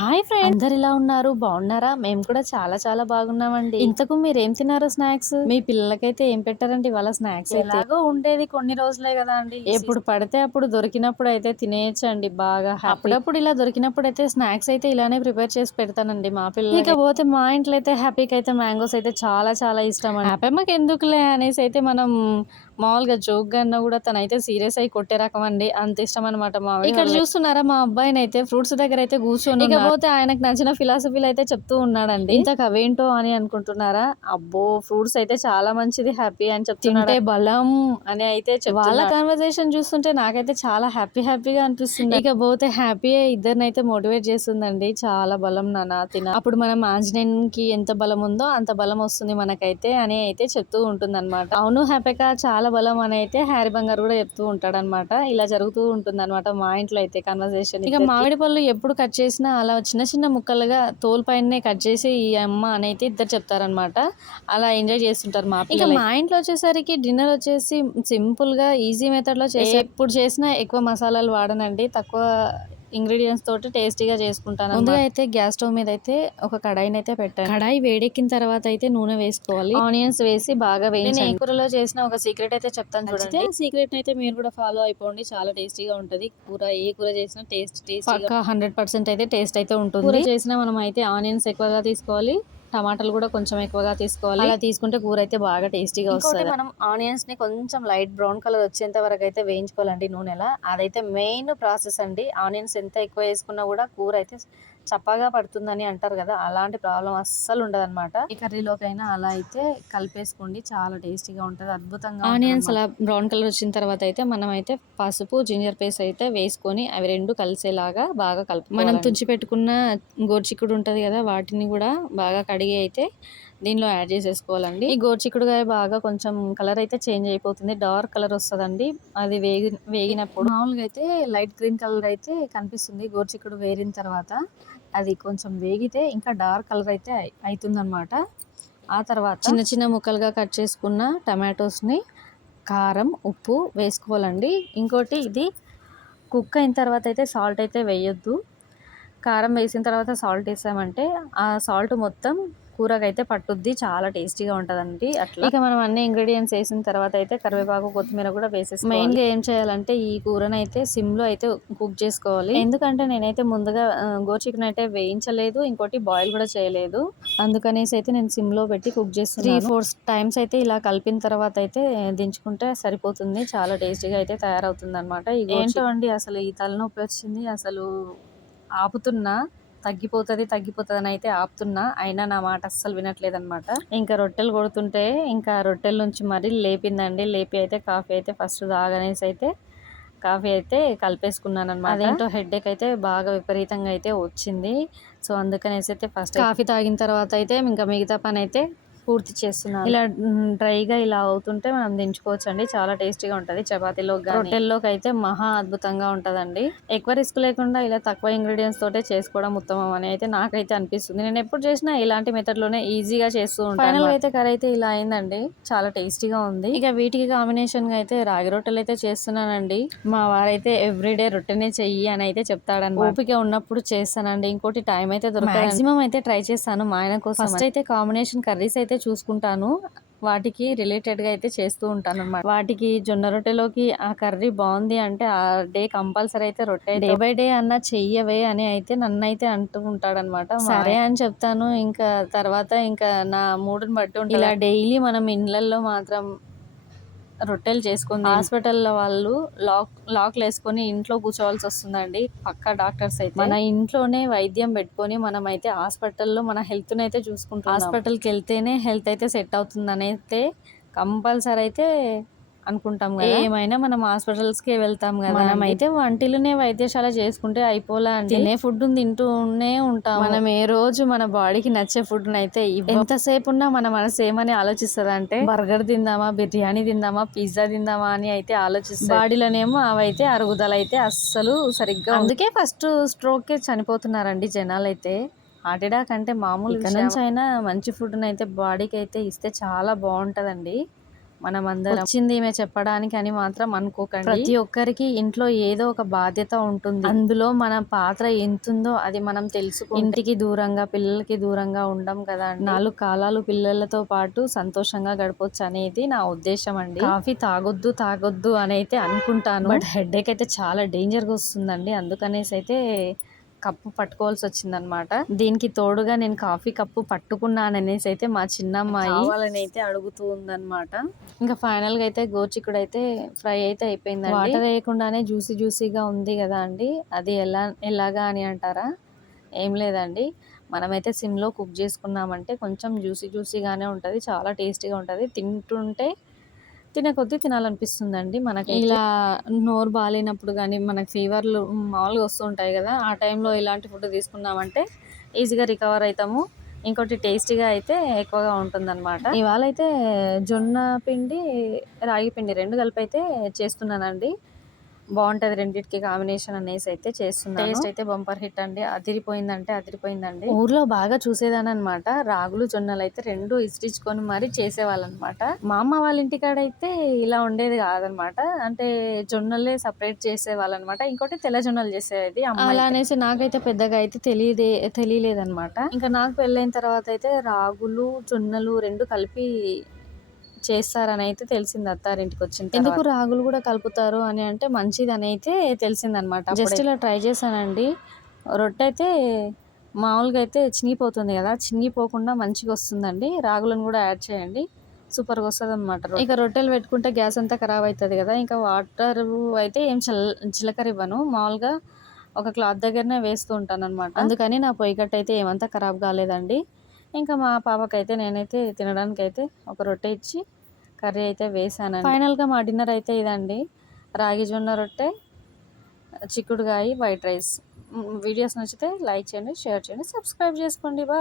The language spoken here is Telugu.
హాయ్ ఫ్రెండ్స్, అందరు ఇలా ఉన్నారు? బాగున్నారా? మేము కూడా చాలా చాలా బాగున్నామండి. ఇంతకు మీరేం తిన్నారు స్నాక్స్? మీ పిల్లలకైతే ఏం పెట్టారండి వాళ్ళ స్నాక్స్? ఎలాగో ఉండేది కొన్ని రోజులే కదా అండి, ఎప్పుడు పడితే అప్పుడు దొరికినప్పుడు అయితే తినేయచ్చండి బాగా. అప్పుడప్పుడు ఇలా దొరికినప్పుడు అయితే స్నాక్స్ అయితే ఇలానే ప్రిపేర్ చేసి పెడతానండి మా పిల్లలకి. ఇకపోతే మా ఇంట్లో అయితే హ్యాపీకి అయితే మ్యాంగోస్ అయితే చాలా చాలా ఇష్టం అండి. హ్యాపీమ్మకి ఎందుకులే అనేసి అయితే మనం మామూలుగా జోక్ గా అన్నా కూడా తనైతే సీరియస్ అయి కొట్టే రకం అండి. అంత ఇష్టం అనమాట మా ఇక్కడ చూస్తున్నారా మా అబ్బాయిని అయితే ఫ్రూట్స్ దగ్గర అయితే కూర్చొని ఇకపోతే ఆయనకు నచ్చిన ఫిలాసఫీలు అయితే చెప్తూ ఉన్నాడండి. ఇంతకు అవేంటో అని అనుకుంటున్నారా? అబ్బో ఫ్రూట్స్ అయితే చాలా మంచిది హ్యాపీ అని చెప్తున్నాడు. బలం అని అయితే వాళ్ళ కన్వర్సేషన్ చూస్తుంటే నాకైతే చాలా హ్యాపీగా అనిపిస్తుంది. ఇకపోతే హ్యాపీ ఇద్దరినైతే మోటివేట్ చేస్తుందండి. చాలా బలం నాన్న తిన, అప్పుడు మనం ఆంజనేయునికి ఎంత బలం ఉందో అంత బలం వస్తుంది మనకైతే అని అయితే చెప్తూ ఉంటుంది అనమాట. అవును హ్యాపీగా చాలా బలం అని అయితే హ్యారీ బంగారు కూడా చెప్తూ ఉంటాడు అనమాట. ఇలా జరుగుతూ ఉంటుంది అనమాట మా ఇంట్లో అయితే కన్వర్సేషన్. ఇక మామిడి పళ్ళు ఎప్పుడు కట్ చేసినా అలా చిన్న చిన్న ముక్కలుగా తోలు పైనే కట్ చేసి ఈ అమ్మ అని అయితే ఇద్దరు చెప్తారనమాట. అలా ఎంజాయ్ చేస్తుంటారు మా పిల్లలు. ఇక మా ఇంట్లో వచ్చేసరికి డిన్నర్ వచ్చేసి సింపుల్ గా ఈజీ మెథడ్ లో చేసి ఎప్పుడు చేసినా ఎక్కువ మసాలాలు వాడనండి, తక్కువ ఇంగ్రీడియంట్స్ తోటి టేస్టీగా చేసుకుంటాను. ముందుగా అయితే గ్యాస్ స్టవ్ మీద అయితే ఒక కడాయిని అయితే పెట్టాను. కడాయి వేడెక్కిన తర్వాత అయితే నూనె వేసుకోవాలి. ఆనియన్స్ వేసి బాగా వేయించాలి. నేను ఏ కూరలో చేసిన ఒక సీక్రెట్ అయితే చెప్తాను చూడండి. సీక్రెట్ అయితే మీరు కూడా ఫాలో అయిపోండి, చాలా టేస్టీగా ఉంటది కూర. ఏ కూర చేసినా టేస్ట్ పక్కా 100% అయితే టేస్ట్ అయితే ఉంటుంది. కూర చేసినా మనం అయితే ఆనియన్స్ ఎక్కువగా తీసుకోవాలి, టమాటాలు కూడా కొంచెం ఎక్కువగా తీసుకోవాలి. అలా తీసుకుంటే కూర అయితే బాగా టేస్టీగా వస్తుంది. మనం ఆనియన్స్ ని కొంచెం లైట్ బ్రౌన్ కలర్ వచ్చేంత వరకు అయితే వేయించుకోవాలండి నూనెలా. అదైతే మెయిన్ ప్రాసెస్ అండి. ఆనియన్స్ ఎంత ఎక్కువ వేసుకున్నా కూడా కూర అయితే చప్పగా పడుతుందని అంటారు కదా, అలాంటి ప్రాబ్లం అస్సలు ఉండదు అనమాట. ఈ కర్రీలోకైనా అలా అయితే కలిపేసుకోండి, చాలా టేస్టీగా ఉంటుంది, అద్భుతంగా. ఆనియన్స్ అలా బ్రౌన్ కలర్ వచ్చిన తర్వాత అయితే మనం అయితే పసుపు జింజర్ పేస్ట్ అయితే వేసుకొని అవి రెండు కలిసేలాగా బాగా కలుపు. మనం తుంచి పెట్టుకున్న గోరుచిక్కుడు ఉంటది కదా, వాటిని కూడా బాగా కడిగి అయితే దీనిలో యాడ్ చేసేసుకోవాలండి. ఈ గోరుచిక్కుడుకాయ బాగా కొంచెం కలర్ అయితే చేంజ్ అయిపోతుంది, డార్క్ కలర్ వస్తుందండి. అది వేగినప్పుడు మామూలుగా అయితే లైట్ గ్రీన్ కలర్ అయితే కనిపిస్తుంది. గోరుచిక్కుడు వేరిన తర్వాత అది కొంచెం వేగితే ఇంకా డార్క్ కలర్ అయితే అవుతుందన్నమాట. ఆ తర్వాత చిన్న చిన్న ముక్కలుగా కట్ చేసుకున్న టమాటోస్ని కారం ఉప్పు వేసుకోవాలండి. ఇంకోటి ఇది కుక్ అయిన తర్వాత అయితే సాల్ట్ అయితే వేయొద్దు. కారం వేసిన తర్వాత సాల్ట్ వేసామంటే ఆ సాల్ట్ మొత్తం కూరకైతే పట్టుద్ది, చాలా టేస్టీగా ఉంటుందండి. అట్లా ఇక మనం అన్ని ఇంగ్రీడియంట్స్ వేసిన తర్వాత అయితే కరివేపాకు కొత్తిమీర కూడా వేసేసుకోవాలి. మెయిన్గా ఏం చేయాలంటే ఈ కూరని అయితే సిమ్లో అయితే కుక్ చేసుకోవాలి. ఎందుకంటే నేనైతే ముందుగా గోచికెన్ అయితే వేయించలేదు, ఇంకోటి బాయిల్ కూడా చేయలేదు. అందుకనేసి అయితే నేను సిమ్లో పెట్టి కుక్ చేస్తున్నాను. 3-4 టైమ్స్ అయితే ఇలా కలిపిన తర్వాత అయితే దించుకుంటే సరిపోతుంది, చాలా టేస్టీగా అయితే తయారవుతుంది అనమాట. ఏంటో అండి అసలు ఈ తలనొప్పి వచ్చింది, అసలు ఆపుతున్నా తగ్గిపోతుంది అని అయితే ఆపుతున్నా, అయినా నా మాట అస్సలు వినట్లేదనమాట. ఇంకా రొట్టెలు కొడుతుంటే ఇంకా రొట్టెల నుంచి మరీ లేపిందండి. లేపి అయితే కాఫీ అయితే ఫస్ట్ తాగనేసి అయితే కాఫీ అయితే కలిపేసుకున్నాను అనమాట. అదేంటో హెడేక్ అయితే బాగా విపరీతంగా అయితే వచ్చింది. సో అందుకనేసి అయితే ఫస్ట్ కాఫీ తాగిన తర్వాత అయితే ఇంకా మిగతా పని అయితే పూర్తి చేస్తున్నాను. ఇలా డ్రైగా ఇలా అవుతుంటే మనం దించుకోవచ్చండి, చాలా టేస్టీగా ఉంటుంది. చపాతీలోకి కానీ రొట్టెల్లోకి అయితే మహా అద్భుతంగా ఉంటుందండి. ఎక్కువ రిస్క్ లేకుండా ఇలా తక్కువ ఇంగ్రీడియంట్స్ తోటే చేసుకోవడం ఉత్తమం అని అయితే నాకైతే అనిపిస్తుంది. నేను ఎప్పుడు చేసినా ఇలాంటి మెథడ్ లోనే ఈజీగా చేస్తూ ఉంటాను. ఫైనల్ గా అయితే కర్రీ అయితే ఇలా అయిందండి, చాలా టేస్టీగా ఉంది. ఇక వీటికి కాంబినేషన్ గా అయితే రాగి రొట్టెలు అయితే చేస్తున్నానండి. మా వారైతే ఎవ్రీడే రొట్టెనే చెయ్యి అని అయితే చెప్తాడన్నమాట. ఓపిక ఉన్నప్పుడు చేస్తానండి, ఇంకోటి టైం అయితే దొరకదు. మాక్సిమం అయితే ట్రై చేస్తాను మా ఆయన కోసం. ఫస్ట్ అయితే కాంబినేషన్ కర్రీస్ అయితే చూసుకుంటాను, వాటికి రిలేటెడ్ గా అయితే చేస్తూ ఉంటాను అనమాట. వాటికి జొన్న రొట్టెలోకి ఆ కర్రీ బాగుంది అంటే ఆ డే కంపల్సరీ అయితే రొట్టె డే బై డే అన్న చెయ్యవే అని అయితే నన్ను అయితే అంటూ ఉంటాడనమాట. సరే అని చెప్తాను, ఇంకా తర్వాత ఇంకా నా మూడుని బట్టి ఉంటుంది. ఇలా డైలీ మనం ఇళ్లలో మాత్రం రొట్టెలు చేసుకుంది హాస్పిటల్లో వాళ్ళు లాక్లు వేసుకొని ఇంట్లో కూర్చోవాల్సి వస్తుందండి. పక్కా డాక్టర్స్ అయితే మన ఇంట్లోనే వైద్యం పెట్టుకొని మనం అయితే హాస్పిటల్లో మన హెల్త్ ని అయితే చూసుకుంటాం. హాస్పిటల్కి వెళ్తేనే హెల్త్ అయితే సెట్ అవుతుందని అయితే కంపల్సరీ అయితే అనుకుంటాం కదా. ఏమైనా మనం హాస్పిటల్స్ కే వెళ్తాం కదా, మనం అయితే వంటిలోనే వైద్యశాల చేసుకుంటే అయిపోలా అండి. తినే ఫుడ్ తింటూనే ఉంటాం మనం. ఏ రోజు మన బాడీకి నచ్చే ఫుడ్ అయితే ఎంతసేపు ఉన్నా మన మనసు ఏమని ఆలోచిస్తుంది అంటే బర్గర్ తిందామా, బిర్యానీ తిందామా, పిజ్జా తిందామా అని అయితే ఆలోచిస్తుంది. బాడీలోనేమో అవైతే అరుగుదల అయితే అస్సలు సరిగ్గా, అందుకే ఫస్ట్ స్ట్రోక్ కే చనిపోతున్నారండి జనాలు అయితే. హార్ట్ అటాక్ అంటే మామూలు. ఇక నుంచి అయినా మంచి ఫుడ్ అయితే బాడీకి అయితే ఇస్తే చాలా బాగుంటదండి. మనమందరం వచ్చింది ఈమె చెప్పడానికి అని మాత్రం అనుకోకండి. ప్రతి ఒక్కరికి ఇంట్లో ఏదో ఒక బాధ్యత ఉంటుంది. అందులో మన పాత్ర ఎంతుందో అది మనం తెలుసుకుంటే ఇంటికి దూరంగా పిల్లలకి దూరంగా ఉండం కదా అండి. 4 కాలాలు పిల్లలతో పాటు సంతోషంగా గడపొచ్చు అనేది నా ఉద్దేశం అండి. కాఫీ తాగొద్దు అని అయితే అనుకుంటాను. బట్ హెడేక్ అయితే చాలా డేంజర్గా వస్తుందండి. అందుకనేసి అయితే కప్పు పట్టుకోవాల్సి వచ్చిందనమాట. దీనికి తోడుగా నేను కాఫీ కప్పు పట్టుకున్నాననేసి అయితే మా చిన్నమ్మాయి కావాలని అయితే అడుగుతూ ఉందన్నమాట. ఇంకా ఫైనల్గా అయితే గోరుచిక్కుడు అయితే ఫ్రై అయితే అయిపోయిందండి. వాటర్ వేయకుండానే జ్యూసీగా ఉంది కదా అండి. అది ఎలాగా అని అంటారా? ఏం లేదండి, మనమైతే సిమ్లో కుక్ చేసుకున్నామంటే కొంచెం జ్యూసీగానే ఉంటుంది, చాలా టేస్టీగా ఉంటుంది. తింటుంటే తినే కొద్దీ తినాలనిపిస్తుందండి. మనకి ఇలా నోరు బాగాలేనప్పుడు కానీ మనకు ఫీవర్లు మామూలుగా వస్తుంటాయి కదా, ఆ టైంలో ఇలాంటి ఫుడ్ తీసుకున్నామంటే ఈజీగా రికవర్ అవుతాము. ఇంకోటి టేస్టీగా అయితే ఎక్కువగా ఉంటుందన్నమాట. ఇవాళ అయితే జొన్న పిండి రాగి పిండి 2 కలిపి అయితే చేస్తున్నానండి. బాగుంటుంది రెండింటికి కాంబినేషన్ అనేసి అయితే చేస్తున్నాను. టేస్ట్ అయితే బంపర్ హిట్ అండి. అదిరిపోయిందండి. ఊర్లో బాగా చూసేదాని అనమాట. రాగులు జొన్నలు అయితే 2 ఇసిరించుకొని మరీ చేసేవాళ్ళనమాట. మా అమ్మ వాళ్ళ ఇంటికాడ అయితే ఇలా ఉండేది కాదనమాట. అంటే జొన్నలే సపరేట్ చేసేవాళ్ళనమాట. ఇంకోటి తెల్ల జొన్నలు చేసేది అమ్మ. అలా అనేసి నాకైతే పెద్దగా అయితే తెలియలేదనమాట. ఇంకా నాకు పెళ్ళైన తర్వాత అయితే రాగులు జొన్నలు 2 కలిపి చేస్తారని అయితే తెలిసింది అత్తారింటికి వచ్చిన తర్వాత. ఎందుకు రాగులు కూడా కలుపుతారు అని అంటే మంచిదని అయితే తెలిసిందనమాట. జస్ట్ ఇలా ట్రై చేశానండి. రొట్టె అయితే మామూలుగా అయితే చినిగిపోతుంది కదా, చినిగిపోకుండా మంచిగా వస్తుందండి. రాగులను కూడా యాడ్ చేయండి, సూపర్గా వస్తుంది అనమాట. ఇక రొట్టెలు పెట్టుకుంటే గ్యాస్ అంతా ఖరాబ్ అవుతుంది కదా, ఇంకా వాటర్ అయితే ఏం చిలకరివ్వను, మామూలుగా ఒక క్లాత్ దగ్గరనే వేస్తూ ఉంటాను అనమాట. అందుకని నా పొయ్యి కట్ట అయితే ఏమంతా ఖరాబ్ కాలేదండి. ఇంకా మా పాపకైతే నేనైతే తినడానికి అయితే ఒక రొట్టె ఇచ్చి కర్రీ అయితే వేసాను. ఫైనల్గా మా డిన్నర్ అయితే ఇదండి, రాగి జొన్న రొట్టె, చిక్కుడుకాయ, వైట్ రైస్. వీడియోస్ నచ్చితే లైక్ చేయండి, షేర్ చేయండి, సబ్స్క్రైబ్ చేసుకోండి. బాయ్.